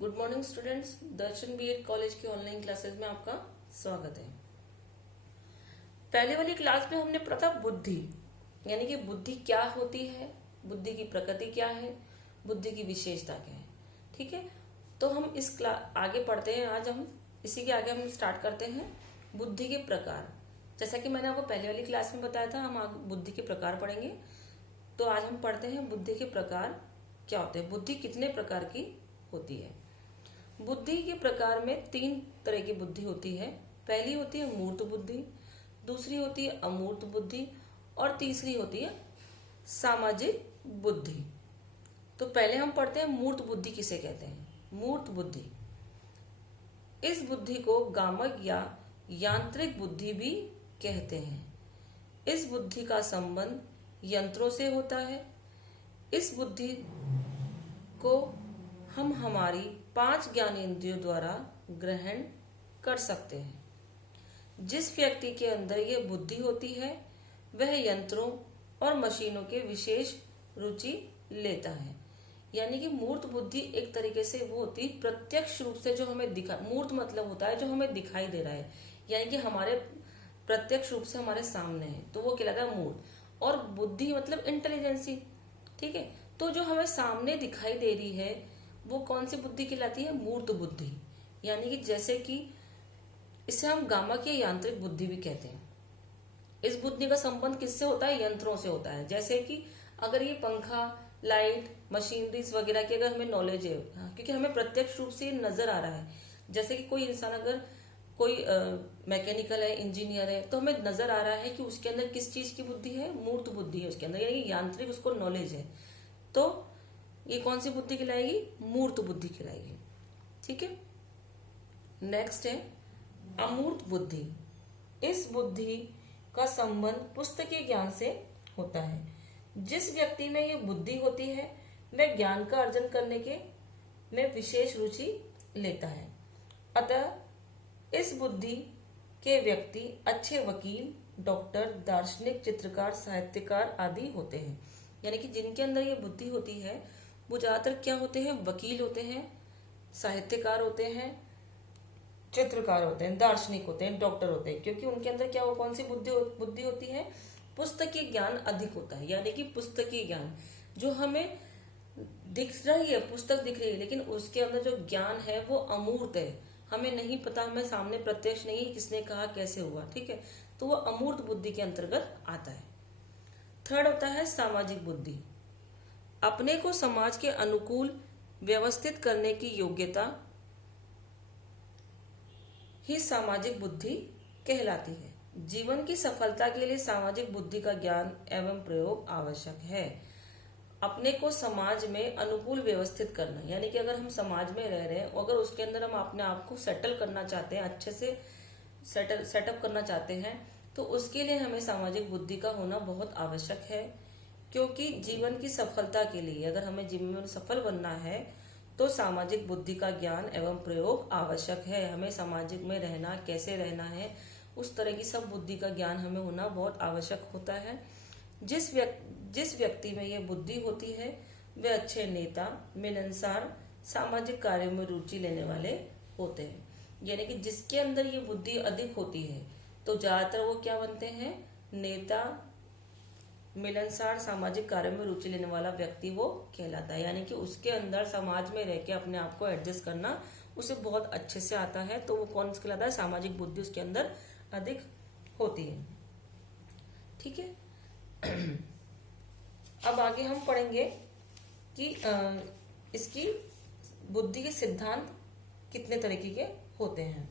Good morning students, दर्शन BEd college की online classes में आपका स्वागत है। पहले वाली क्लास में हमने पढ़ा था बुद्धि, यानी कि बुद्धि क्या होती है, बुद्धि की प्रकृति क्या है, बुद्धि की विशेषता क्या है। ठीक है, तो हम इस क्लास आगे पढ़ते हैं। आज हम इसी के आगे हम स्टार्ट करते हैं बुद्धि के प्रकार। जैसा कि मैंने आपको पहले वाली क्लास में बताया था, हम आगे बुद्धि के प्रकार पढ़ेंगे। तो आज हम पढ़ते हैं बुद्धि के प्रकार क्या होते हैं, बुद्धि कितने प्रकार की होती है। बुद्धि के प्रकार में 3 तरह की बुद्धि होती है। पहली होती है मूर्त बुद्धि, दूसरी होती है अमूर्त बुद्धि और तीसरी होती है सामाजिक बुद्धि। तो पहले हम पढ़ते हैं मूर्त बुद्धि किसे कहते हैं। मूर्त बुद्धि, इस बुद्धि को गामक या यांत्रिक बुद्धि भी कहते हैं। इस बुद्धि का संबंध यंत्रों से होता है। इस बुद्धि को हम हमारी 5 ज्ञानेंद्रियों द्वारा ग्रहण कर सकते हैं। जिस व्यक्ति के अंदर यह बुद्धि होती है वह यंत्रों और मशीनों के विशेष रुचि लेता है। यानी कि मूर्त बुद्धि एक तरीके से वो होती है प्रत्यक्ष रूप से जो हमें दिखा, मूर्त मतलब होता है जो हमें दिखाई दे रहा है, यानी कि हमारे प्रत्यक्ष रूप से हमारे सामने है, तो वो कहलाता है मूर्त। और बुद्धि मतलब इंटेलिजेंसी। ठीक है, तो जो हमें सामने दिखाई दे रही है वो कौन सी बुद्धि कहलाती है, मूर्त बुद्धि। यानी कि जैसे कि इसे हम गामक या यांत्रिक बुद्धि भी कहते हैं। इस बुद्धि का संबंध किससे होता है, यंत्रों से होता है। जैसे कि अगर ये पंखा, लाइट, मशीनरीज वगैरह की अगर हमें नॉलेज है, क्योंकि हमें प्रत्यक्ष रूप से नजर आ रहा है। जैसे कि कोई इंसान अगर कोई मैकेनिकल है, इंजीनियर है, तो हमें नजर आ रहा है कि उसके अंदर किस चीज की बुद्धि है, मूर्त बुद्धि है उसके अंदर, यानी कि यांत्रिक उसको नॉलेज है। तो ये कौन सी बुद्धि कहलाएगी, मूर्त बुद्धि कहलाएगी। ठीक है, नेक्स्ट है अमूर्त बुद्धि। इस बुद्धि का संबंध पुस्तकीय ज्ञान से होता है। जिस व्यक्ति में यह बुद्धि होती है वह ज्ञान का अर्जन करने के में विशेष रुचि लेता है। अतः इस बुद्धि के व्यक्ति अच्छे वकील, डॉक्टर, दार्शनिक, चित्रकार, साहित्यकार आदि होते हैं। यानी कि जिनके अंदर ये बुद्धि होती है वो ज्यादातर क्या होते हैं, वकील होते हैं, साहित्यकार होते हैं, चित्रकार होते हैं, दार्शनिक होते हैं, डॉक्टर होते हैं। क्योंकि उनके अंदर क्या, वो कौन सी बुद्धि होती है, पुस्तकीय ज्ञान अधिक होता है। यानी कि पुस्तकीय ज्ञान जो हमें दिख रही है, पुस्तक दिख रही है, लेकिन उसके अंदर जो ज्ञान है वो अमूर्त है, हमें नहीं पता, हमें सामने प्रत्यक्ष नहीं किसने कहा, कैसे हुआ। ठीक है, तो वो अमूर्त बुद्धि के अंतर्गत आता है। थर्ड होता है सामाजिक बुद्धि। अपने को समाज के अनुकूल व्यवस्थित करने की योग्यता ही सामाजिक बुद्धि कहलाती है। जीवन की सफलता के लिए सामाजिक बुद्धि का ज्ञान एवं प्रयोग आवश्यक है। अपने को समाज में अनुकूल व्यवस्थित करना, यानी कि अगर हम समाज में रह रहे हैं, अगर उसके अंदर हम अपने आप को सेटल करना चाहते हैं, अच्छे से सेटअप करना चाहते हैं, तो उसके लिए हमें सामाजिक बुद्धि का होना बहुत आवश्यक है। क्योंकि जीवन की सफलता के लिए, अगर हमें जीवन में सफल बनना है तो सामाजिक बुद्धि का ज्ञान एवं प्रयोग आवश्यक है। हमें सामाजिक में रहना, कैसे रहना है, उस तरह की सब बुद्धि का ज्ञान हमें होना बहुत आवश्यक होता है। जिस व्यक्ति में यह बुद्धि होती है वे अच्छे नेता, मिलनसार, सामाजिक कार्यों में रुचि लेने वाले होते हैं। यानी कि जिसके अंदर ये बुद्धि अधिक होती है तो ज्यादातर वो क्या बनते हैं, नेता, मिलनसार, सामाजिक कार्य में रुचि लेने वाला व्यक्ति वो कहलाता है। यानी कि उसके अंदर समाज में रह के अपने आप को एडजस्ट करना उसे बहुत अच्छे से आता है, तो वो कौन सा कहलाता है, सामाजिक बुद्धि उसके अंदर अधिक होती है। ठीक है, अब आगे हम पढ़ेंगे कि इसकी बुद्धि के सिद्धांत कितने तरीके के होते हैं।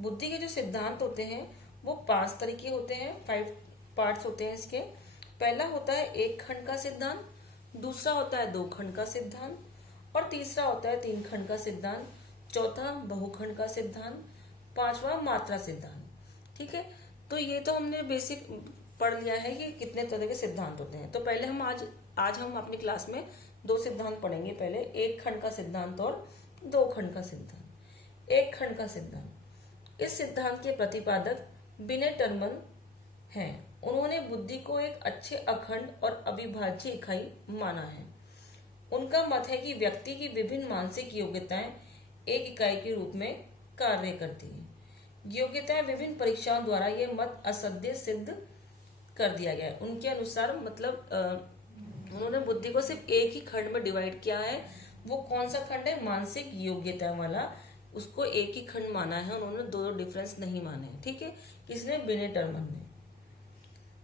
बुद्धि के जो सिद्धांत होते हैं वो 5 तरीके होते हैं, 5 पार्ट्स होते हैं इसके। पहला होता है एक खंड का सिद्धांत, दूसरा होता है 2 खंड का सिद्धांत, और तीसरा होता है 3 खंड का सिद्धांत, चौथा बहुखंड का सिद्धांत, 5वां मात्रा सिद्धांत। ठीक है, तो ये तो हमने बेसिक पढ़ लिया है कि कितने तरह के सिद्धांत होते हैं। तो पहले हम आज हम अपनी क्लास में 2 सिद्धांत पढ़ेंगे। पहले एक खंड का सिद्धांत और 2 खंड का सिद्धांत। एक खंड का सिद्धांत, इस सिद्धांत के प्रतिपादक बिने टर्मन हैं। उन्होंने बुद्धि को एक अच्छे अखंड और अविभाज्य इकाई माना है। उनका मत है कि व्यक्ति की विभिन्न मानसिक योग्यताएं एक इकाई के रूप में कार्य करती हैं। योग्यताएं विभिन्न परीक्षाओं द्वारा ये मत असत्य सिद्ध कर दिया गया है। उनके अनुसार मतलब उन्होंने बुद्धि को सिर्फ एक ही खंड में डिवाइड किया है। वो कौन सा खंड है? मानसिक योग्यता वाला, उसको एक ही खंड माना है। उन्होंने दो डिफरेंस नहीं माने, ठीक है। किसने? बिने टर्मन ने।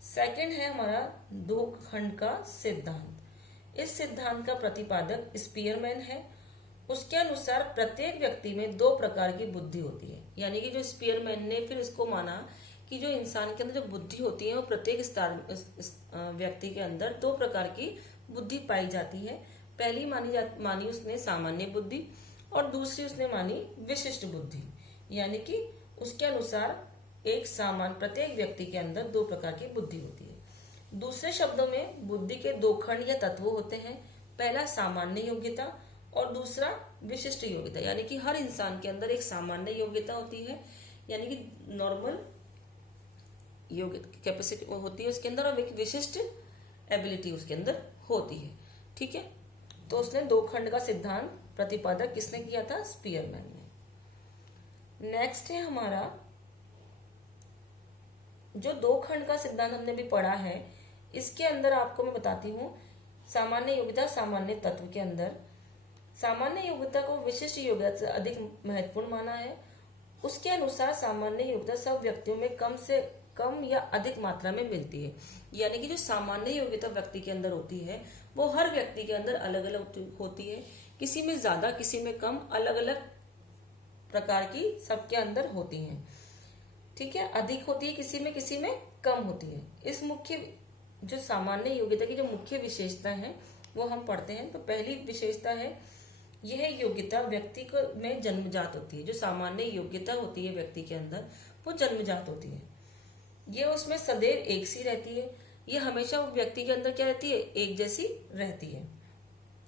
सेकंड है हमारा दो खंड का सिद्धांत। इस सिद्धांत का प्रतिपादक स्पीयरमैन है। उसके अनुसार प्रत्येक व्यक्ति में दो प्रकार की बुद्धि होती है। यानी कि जो स्पीयरमैन ने फिर इसको माना कि जो इंसान के अंदर जो बुद्धि होती है वो प्रत्येक व्यक्ति के अंदर दो प्रकार की बुद्धि पाई जाती है। पहली मानी उसने सामान्य बुद्धि और दूसरी उसने मानी विशिष्ट बुद्धि। यानी कि उसके अनुसार प्रत्येक व्यक्ति के अंदर दो प्रकार की बुद्धि होती है। दूसरे शब्दों में बुद्धि के दो खंड या तत्व होते हैं। पहला सामान्य योग्यता और दूसरा विशिष्ट योग्यता। यानी कि हर इंसान के अंदर एक सामान्य योग्यता होती है, यानी कि नॉर्मल योग्यता कैपेसिटी होती है उसके अंदर, और एक विशिष्ट एबिलिटी उसके अंदर होती है, ठीक है। तो उसने दो खंड का सिद्धांत प्रतिपादक किसने किया था? स्पीयरमैन ने। नेक्स्ट है हमारा जो दो खंड का सिद्धांत हमने भी पढ़ा है, इसके अंदर आपको मैं बताती हूँ सामान्य योग्यता सामान्य तत्व के अंदर सामान्य योग्यता को विशिष्ट योग्यता से अधिक महत्वपूर्ण माना है। उसके अनुसार सामान्य योग्यता सब व्यक्तियों में कम से कम या अधिक मात्रा में मिलती है। यानी कि जो सामान्य योग्यता व्यक्ति के अंदर होती है वो हर व्यक्ति के अंदर अलग अलग होती है। किसी में ज्यादा, किसी में कम, अलग अलग प्रकार की सबके अंदर होती है, ठीक है। अधिक होती है किसी में कम होती है। इस मुख्य जो सामान्य योग्यता की जो मुख्य विशेषता है वो हम पढ़ते हैं। तो पहली विशेषता है यह योग्यता व्यक्ति को में जन्मजात होती है। जो सामान्य योग्यता होती है व्यक्ति के अंदर वो जन्मजात होती है। ये उसमें सदैव एक सी रहती है। ये हमेशा व्यक्ति के अंदर क्या रहती है? एक जैसी रहती है।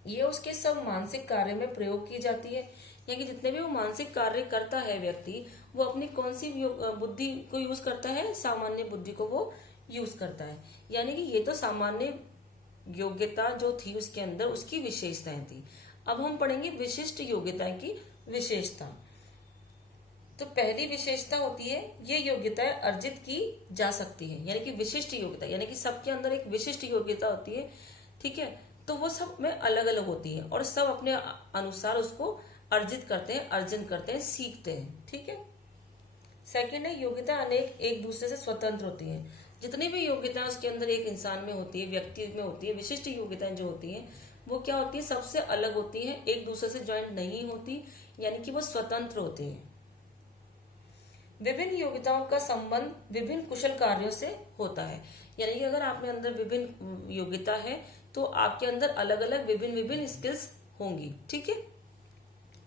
ये उसके सब मानसिक कार्य में प्रयोग की जाती है। यानी कि जितने भी वो मानसिक कार्य करता है व्यक्ति, वो अपनी कौन सी बुद्धि को यूज करता है? सामान्य बुद्धि को वो यूज करता है। यानी कि ये तो सामान्य योग्यता जो थी उसके अंदर उसकी विशेषताएं थी। अब हम पढ़ेंगे विशिष्ट योग्यता की विशेषता। तो पहली विशेषता होती है ये योग्यताएं अर्जित की जा सकती है। यानी कि विशिष्ट योग्यता, यानी कि सबके अंदर एक विशिष्ट योग्यता होती है, ठीक है। तो वो सब में अलग अलग होती है और सब अपने अनुसार उसको अर्जित करते हैं, अर्जन करते हैं, सीखते हैं, ठीक है। सेकंड है योग्यता अनेक एक दूसरे से स्वतंत्र होती है। जितनी भी योग्यताएं उसके अंदर एक इंसान में होती है, व्यक्ति में होती है, विशिष्ट योग्यताएं जो होती हैं वो क्या होती है? सबसे अलग होती है, एक दूसरे से ज्वाइंट नहीं होती, यानी कि वो स्वतंत्र होती है। विभिन्न योग्यताओं का संबंध विभिन्न कुशल कार्यों से होता है। यानी कि अगर आप में अंदर विभिन्न योग्यता है तो आपके अंदर अलग अलग विभिन्न स्किल्स होंगी, ठीक है।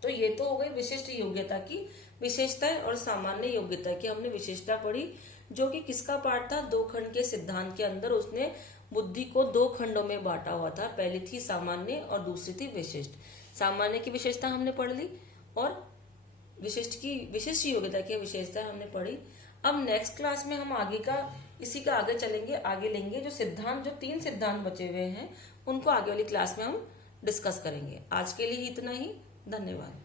तो ये तो हो गई विशिष्ट योग्यता की विशेषताएं और सामान्य योग्यता की हमने विशेषता पढ़ी, जो कि किसका पार्ट था? दो खंड के सिद्धांत के अंदर उसने बुद्धि को दो खंडों में बांटा हुआ था। पहली थी सामान्य और दूसरी थी विशिष्ट। सामान्य की विशेषता हमने पढ़ ली और विशिष्ट योग्यता की विशेषता हमने पढ़ी। अब नेक्स्ट क्लास में हम इसी का आगे चलेंगे, आगे लेंगे जो 3 सिद्धांत बचे हुए हैं उनको आगे वाली क्लास में हम डिस्कस करेंगे। आज के लिए इतना ही, धन्यवाद।